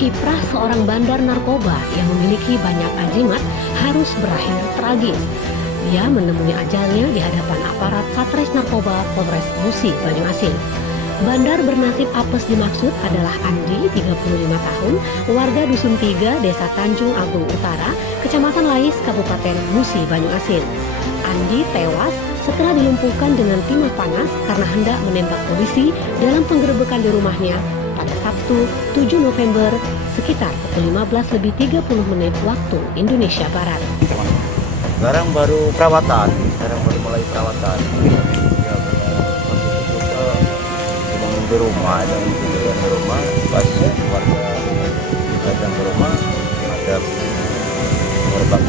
Kiprah seorang bandar narkoba yang memiliki banyak ajimat harus berakhir tragis. Dia menemui ajalnya di hadapan aparat Satres Narkoba Polres Musi Banyuasin. Bandar bernasib apes dimaksud adalah Andi, 35 tahun, warga Dusun 3, Desa Tanjung Agung Utara, Kecamatan Lais, Kabupaten Musi Banyuasin. Andi tewas setelah dilumpuhkan dengan timah panas karena hendak menembak polisi dalam penggerebekan di rumahnya pada Sabtu 7 November sekitar pukul 15.30 waktu Indonesia Barat. Sekarang baru perawatan, sekarang baru mulai perawatan. Ya, bangun di rumah, yang di rumah, pas keluarga datang ke rumah, ada korban.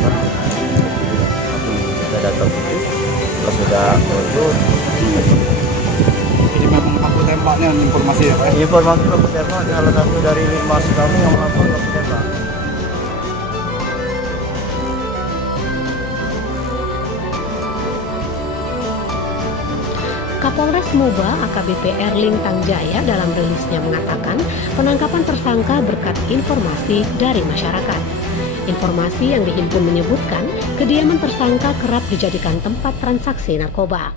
Kita datang itu, pas sudah muncul. Jadi memang aku tembaknya informasi ya Pak? Informasi aku tembak salah satu dari mas kami yang melakukan aku tembak. Kapolres Muba AKBP Erling Tangjaya dalam rilisnya mengatakan penangkapan tersangka berkat informasi dari masyarakat. Informasi yang dihimpun menyebutkan kediaman tersangka kerap dijadikan tempat transaksi narkoba.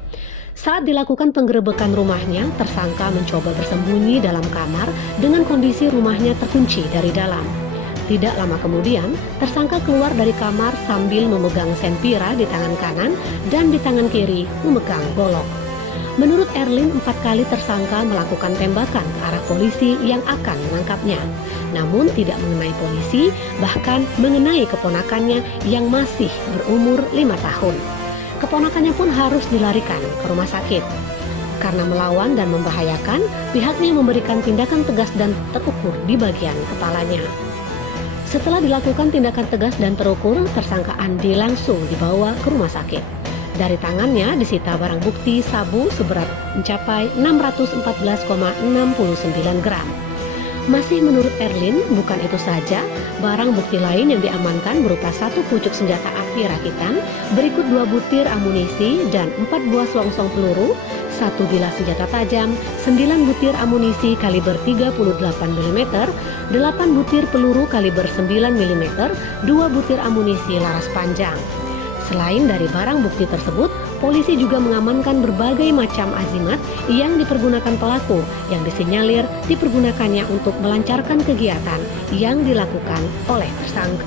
Saat dilakukan penggerebekan rumahnya, tersangka mencoba bersembunyi dalam kamar dengan kondisi rumahnya terkunci dari dalam. Tidak lama kemudian, tersangka keluar dari kamar sambil memegang senpira di tangan kanan dan di tangan kiri memegang golok. Menurut Erlin, 4 kali tersangka melakukan tembakan ke arah polisi yang akan menangkapnya. Namun tidak mengenai polisi, bahkan mengenai keponakannya yang masih berumur 5 tahun. Keponakannya pun harus dilarikan ke rumah sakit. Karena melawan dan membahayakan, pihaknya memberikan tindakan tegas dan terukur di bagian kepalanya. Setelah dilakukan tindakan tegas dan terukur, tersangka Andi langsung dibawa ke rumah sakit. Dari tangannya disita barang bukti sabu seberat mencapai 614,69 gram. Masih menurut Erlin, bukan itu saja, barang bukti lain yang diamankan berupa 1 pucuk senjata api rakitan, berikut 2 butir amunisi dan 4 buah selongsong peluru, 1 bilah senjata tajam, 9 butir amunisi kaliber 38 mm, 8 butir peluru kaliber 9 mm, 2 butir amunisi laras panjang. Selain dari barang bukti tersebut, polisi juga mengamankan berbagai macam azimat yang dipergunakan pelaku yang disinyalir dipergunakannya untuk melancarkan kegiatan yang dilakukan oleh tersangka.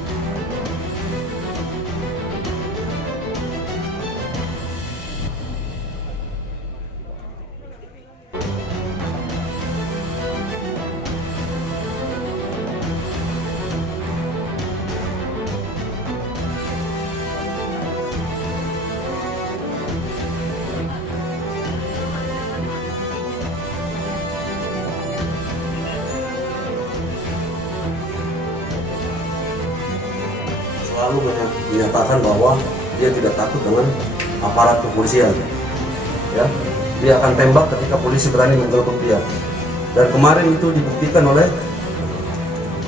Selalu menyatakan bahwa dia tidak takut dengan aparat kepolisian. Ya, dia akan tembak ketika polisi berani menggerebek dia. Dan kemarin itu dibuktikan oleh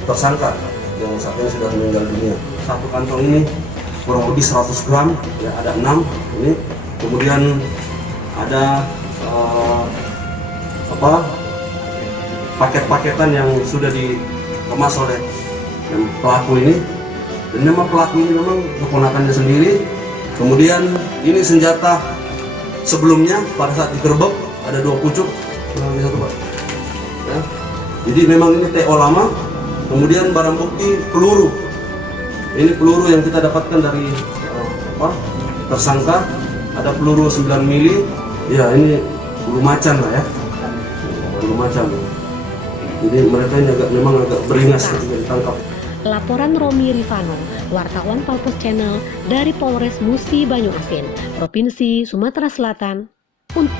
tersangka yang saat ini sudah meninggal dunia. Satu kantong ini kurang lebih 100 gram, ya ada 6 ini. Kemudian ada paket-paketan yang sudah dikemas oleh pelaku ini. Dan memang pelaku ini memang keponakannya sendiri. Kemudian ini senjata sebelumnya pada saat digerebek ada 2 pucuk. Ya. Jadi memang ini TO lama. Kemudian barang bukti peluru. Ini peluru yang kita dapatkan dari tersangka. Ada peluru 9 mili. Ya ini peluru macan lah ya. Peluru macan. Jadi mereka ini memang agak beringas ketika ditangkap. Laporan Romi Rifano, wartawan Palpos Channel dari Polres Musi Banyuasin, Provinsi Sumatera Selatan, untuk